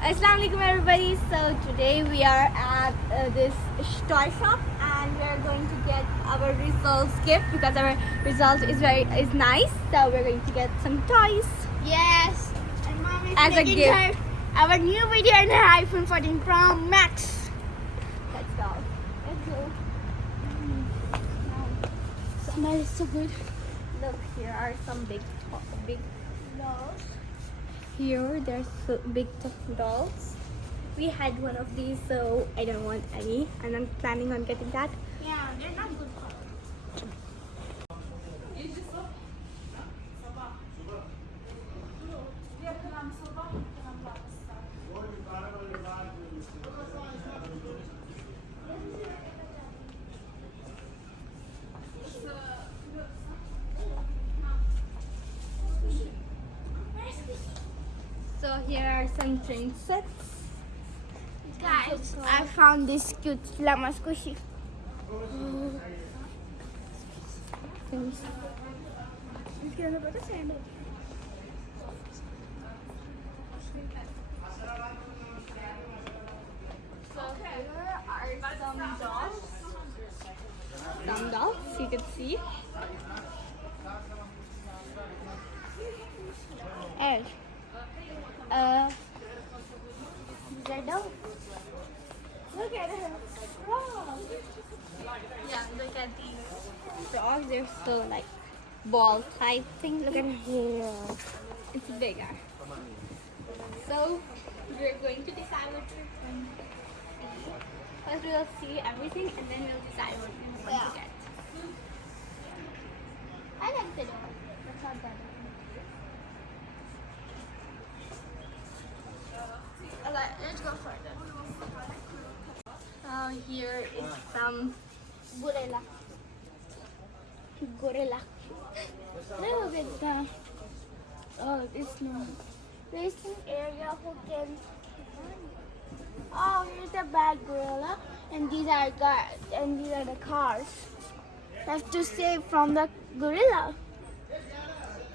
Assalamualaikum everybody. So today we are at this toy shop and we are going to get our results gift because our result is nice. So we're going to get some toys. Yes, and mom is As a making gift. our new video on her iPhone 14 Pro Max. Let's go. Let's go. Smell is so good. Look, here are some big Dolls. Here there's big dolls. We had one of these, so I don't want any, and I'm planning on getting that. Yeah, they're not good. So here are some drink sets. Guys, I found this cute llama squishy. So here are some dolls. Some dolls, you can see. And these are dolls. Look at her. Yeah, look at these dogs. They're so like ball type thing. Look at her hair. It's bigger. So we're going to decide what we're going to see. First we'll see everything and then we'll decide what we're going to get. I like the doll. That's not bad. Let's go further. Here is some Gorilla. Gorilla. Look at that. Oh, this no. There's an area who can. Oh, here's the bad gorilla, and these are the cars. You have to save from the gorilla.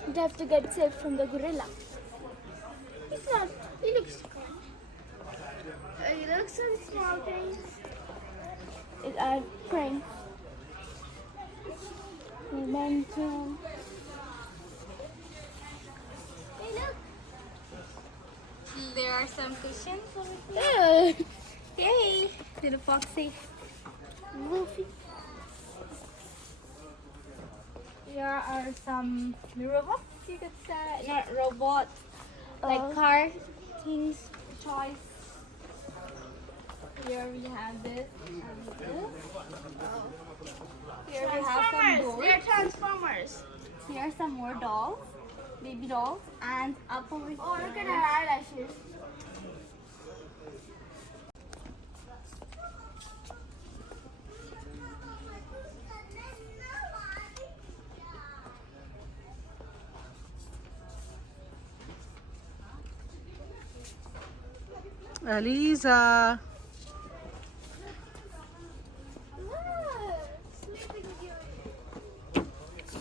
You have to get saved from the gorilla. It's not. He looks. He looks so small things. It are crane. Momentum. Hey, look. There are some cushions over here. Look. Yay! Little foxy. Wolfie. Here are some robots, you could say. Not robots, like Oh. car things, toys. Here we have this and this. Here we have some Transformers. boards. They're transformers. Here are some more dolls, baby dolls, and up over here. Oh, look at her eyelashes. Aliza.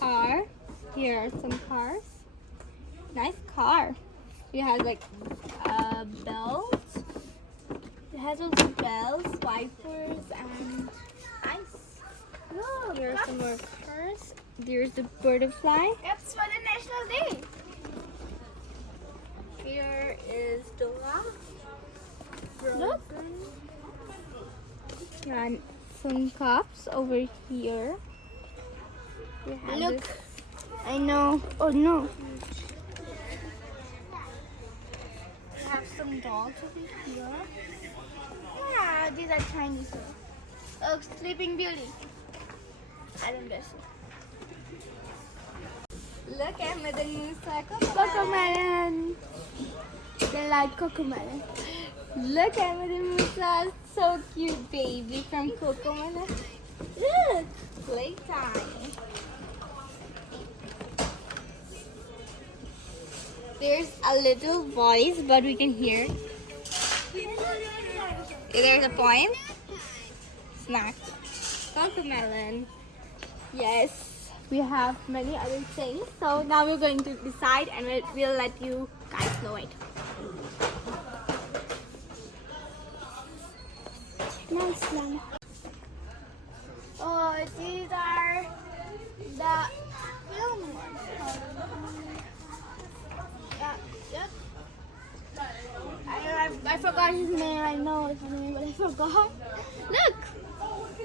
Car. Here are some cars. Nice car. It has like bells. It has also bells, wipers, and nice. Oh, there are some more cars. There's the butterfly. It's for the National Day. Here is Dora. Look. And some cups over here. We have Look. this. I know. Oh no. We have some dolls over here. Yeah, these are Chinese. Oh, Sleeping Beauty. I don't guess. Look at Madam Musa. Cocomelon. They like Cocomelon. Look at Madam Musa. So cute baby from Cocomelon. Look. Playtime. There's a little voice, but we can hear. There's a poem. Snack. Cocomelon. Yes, we have many other things. So now we're going to decide and we'll let you guys know it. Islam. Oh, these are the film ones. Yep. I forgot his name. I know his name, but I forgot. Look,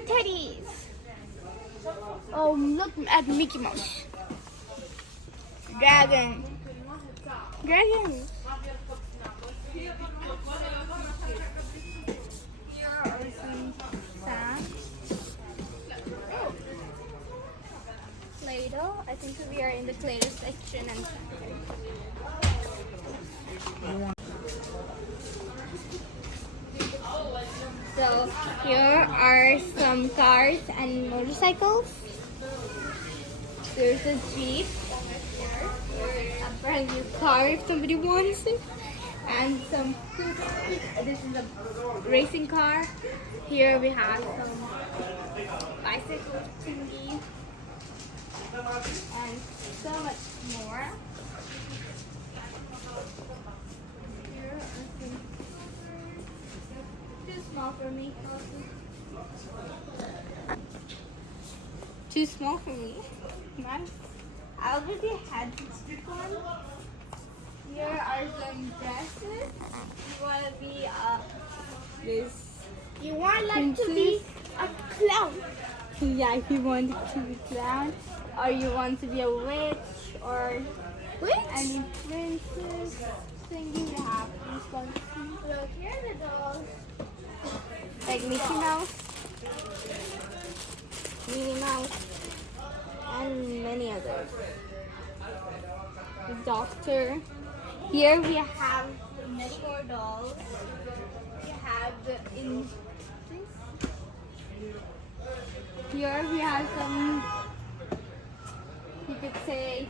teddies. Oh, look at Mickey Mouse. Dragon. Dragon. Here are some snacks. Play-Doh. I think we are in the Play-Doh section and so here are some cars and motorcycles. There's a Jeep. A brand new car if somebody wants it. And some this is a racing car. Here we have some bicycle thingy and so much more. Here are some too small for me. Too small for me. Nice. I already had this big one. Here are some dresses. You want to be this? You want like to be a clown? Yeah, if you want to be clown, or you want to be a witch, or any princess thingy, you have this one. Look, here are the dolls. Like Mickey Mouse, Minnie Mouse, and many others. The doctor. Here we have many more dolls. We have the here we have some, you could say,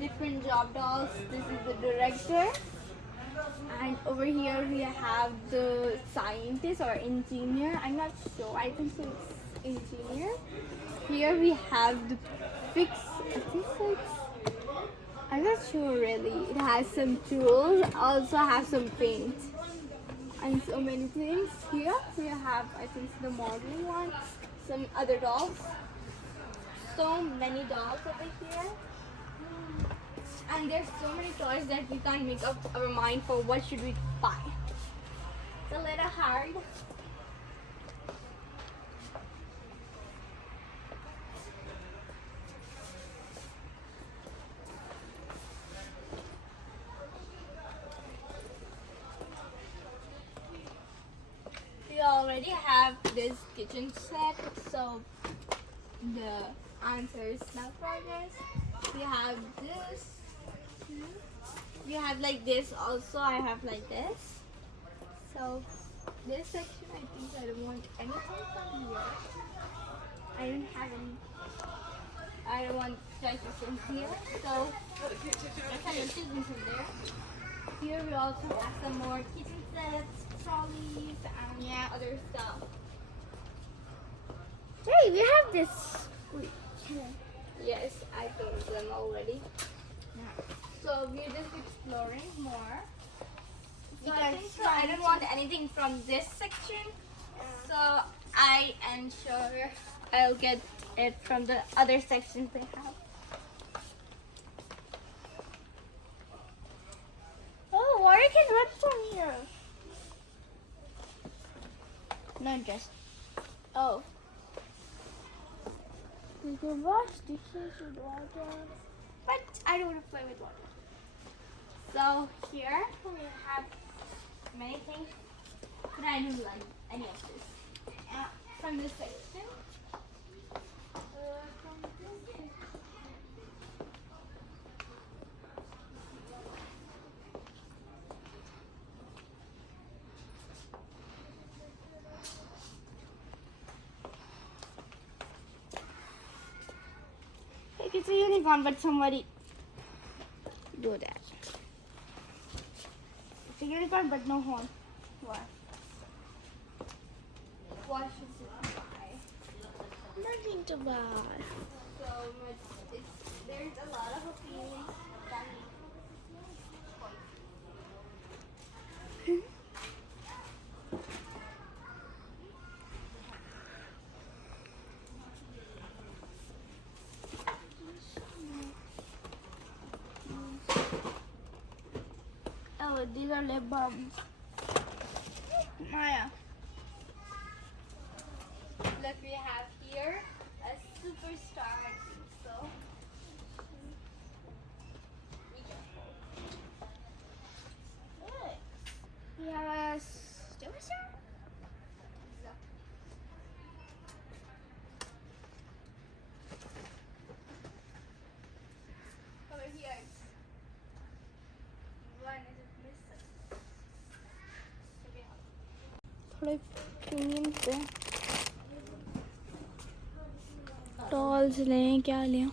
different job dolls. This is the director. And over here we have the scientist or engineer. I'm not sure. I think so it's engineer. Here we have the I'm not sure really. It has some tools, also has some paint and so many things. Here we have, I think, the modeling one, some other dolls. So many dolls over here. And there's so many toys that we can't make up our mind for what should we buy. It's a little hard. We already have this kitchen set, so the answer is not for this. We have this. We have like this also. I have like this. So this section, I think I don't want anything from here. I don't have any. I don't want treasures in here. So I kind of things in there. Here we also have some more kitchen sets, trolleys, and other stuff. Hey, we have this. Yes, I told them already. So we're just exploring more. So I think so. I don't want anything from this section. So I am sure I'll get it from the other sections they have. Oh, water can run from here. Not just. Oh. We can wash dishes with water. But I don't want to play with water. So here we have many things, but I don't like any of this. From this section. It's a unicorn, but somebody do that. It's a unicorn, but no horn. Why? What should we buy? Nothing to buy. So much. There's a lot of opinions. these are lip balms. Maya. Look, we have here a superstar. I think so. We have a superstar. Over here. One is missing. थोड़े premium पे dolls लें क्या लें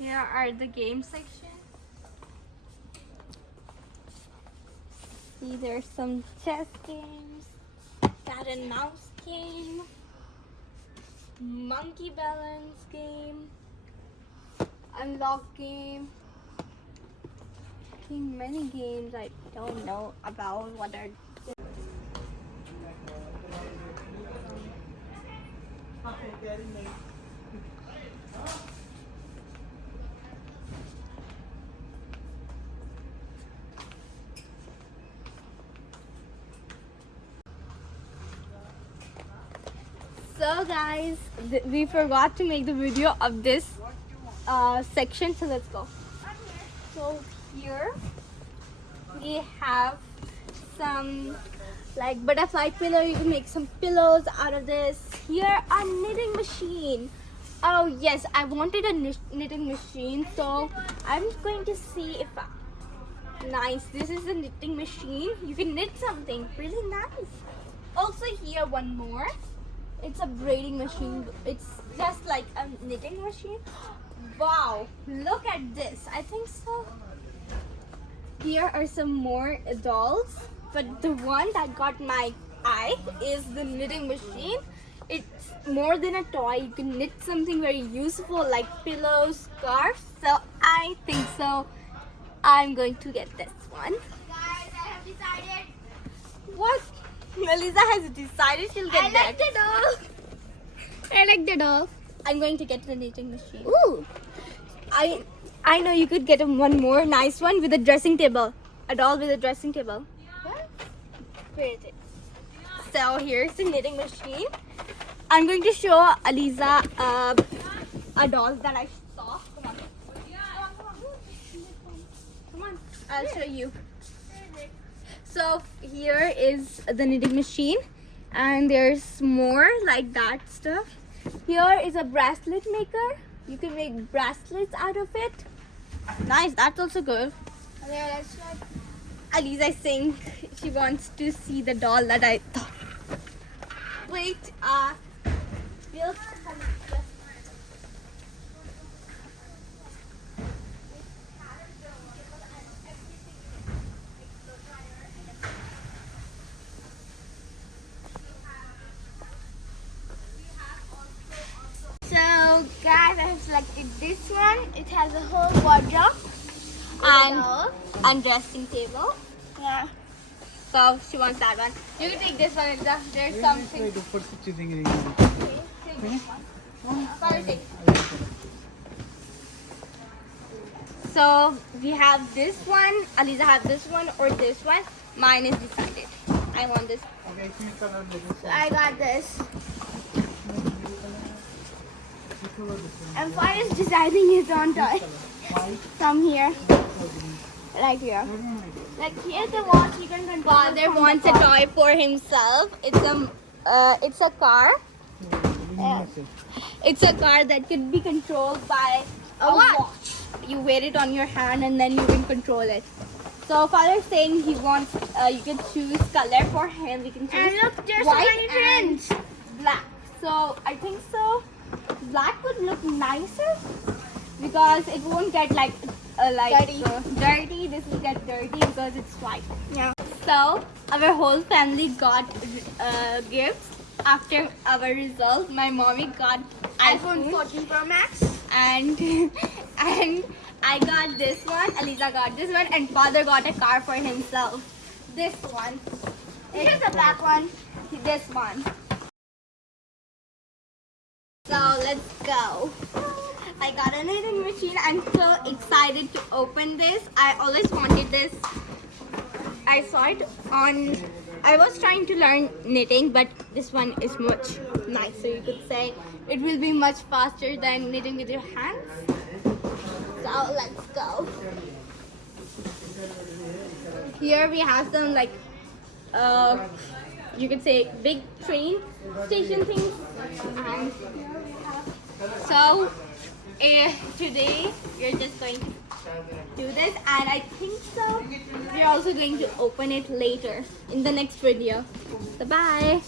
Here are the game section. See, there's some chess games, cat and mouse game, monkey balance game, unlock game. I think many games I don't know about what are. So guys, we forgot to make the video of this section, so let's go. So here we have some like butterfly pillow. You can make some pillows out of this. Here a knitting machine. Oh yes, I wanted a knitting machine, so I'm going to see if nice. This is a knitting machine. You can knit something really nice. Also here one more. It's a braiding machine. It's just like a knitting machine. Wow, look at this. I think so. Here are some more dolls, but the one that got my eye is the knitting machine. It's more than a toy. You can knit something very useful like pillows, scarves. So I think so. I'm going to get this one. guys I have decided What? Melissa has decided she'll get that. the doll I like the doll I'm going to get the knitting machine. ooh I know you could get one more nice one with a dressing table. A doll with a dressing table. Where is it? So here's the knitting machine. I'm going to show Aliza a doll that I saw. Come on. Come on. I'll show you. So here is the knitting machine, and there's more like that stuff. Here is a bracelet maker. You can make bracelets out of it. Nice, that's also good. okay let's try Aliza is saying she wants to see the doll that I thought. Wait, we'll So guys, I have selected this one. It has a whole wardrobe and dressing table. yeah. So she wants that one. You can take this one. There's something. So we have this one. Aliza have this one or this one. Mine is decided. I want this. So I got this. And Far is deciding his own toy from here. Right here. Like here's the watch you can control. Father wants a toy for himself. It's a car. Yeah. It's a car that can be controlled by a watch. You wear it on your hand and then you can control it. So father's saying he wants. You can choose color for him. We can choose And look, there's so white many and trends. black. So I think so. Black would look nicer because it won't get like dirty. This will get dirty because it's white. Yeah. So our whole family got gifts after our result. My mommy got iPhone 14 Pro Max. and and I got this one. Aliza got this one, and father got a car for himself. This one. Here's the black one. This one. So let's go. I got a knitting machine. I'm so excited to open this. I always wanted this. I saw it on. I was trying to learn knitting, but this one is much nicer. You could say it will be much faster than knitting with your hands. So let's go. Here we have some like you could say big train station things, and so today we're just going to do this, and I think so we're also going to open it later in the next video. So bye.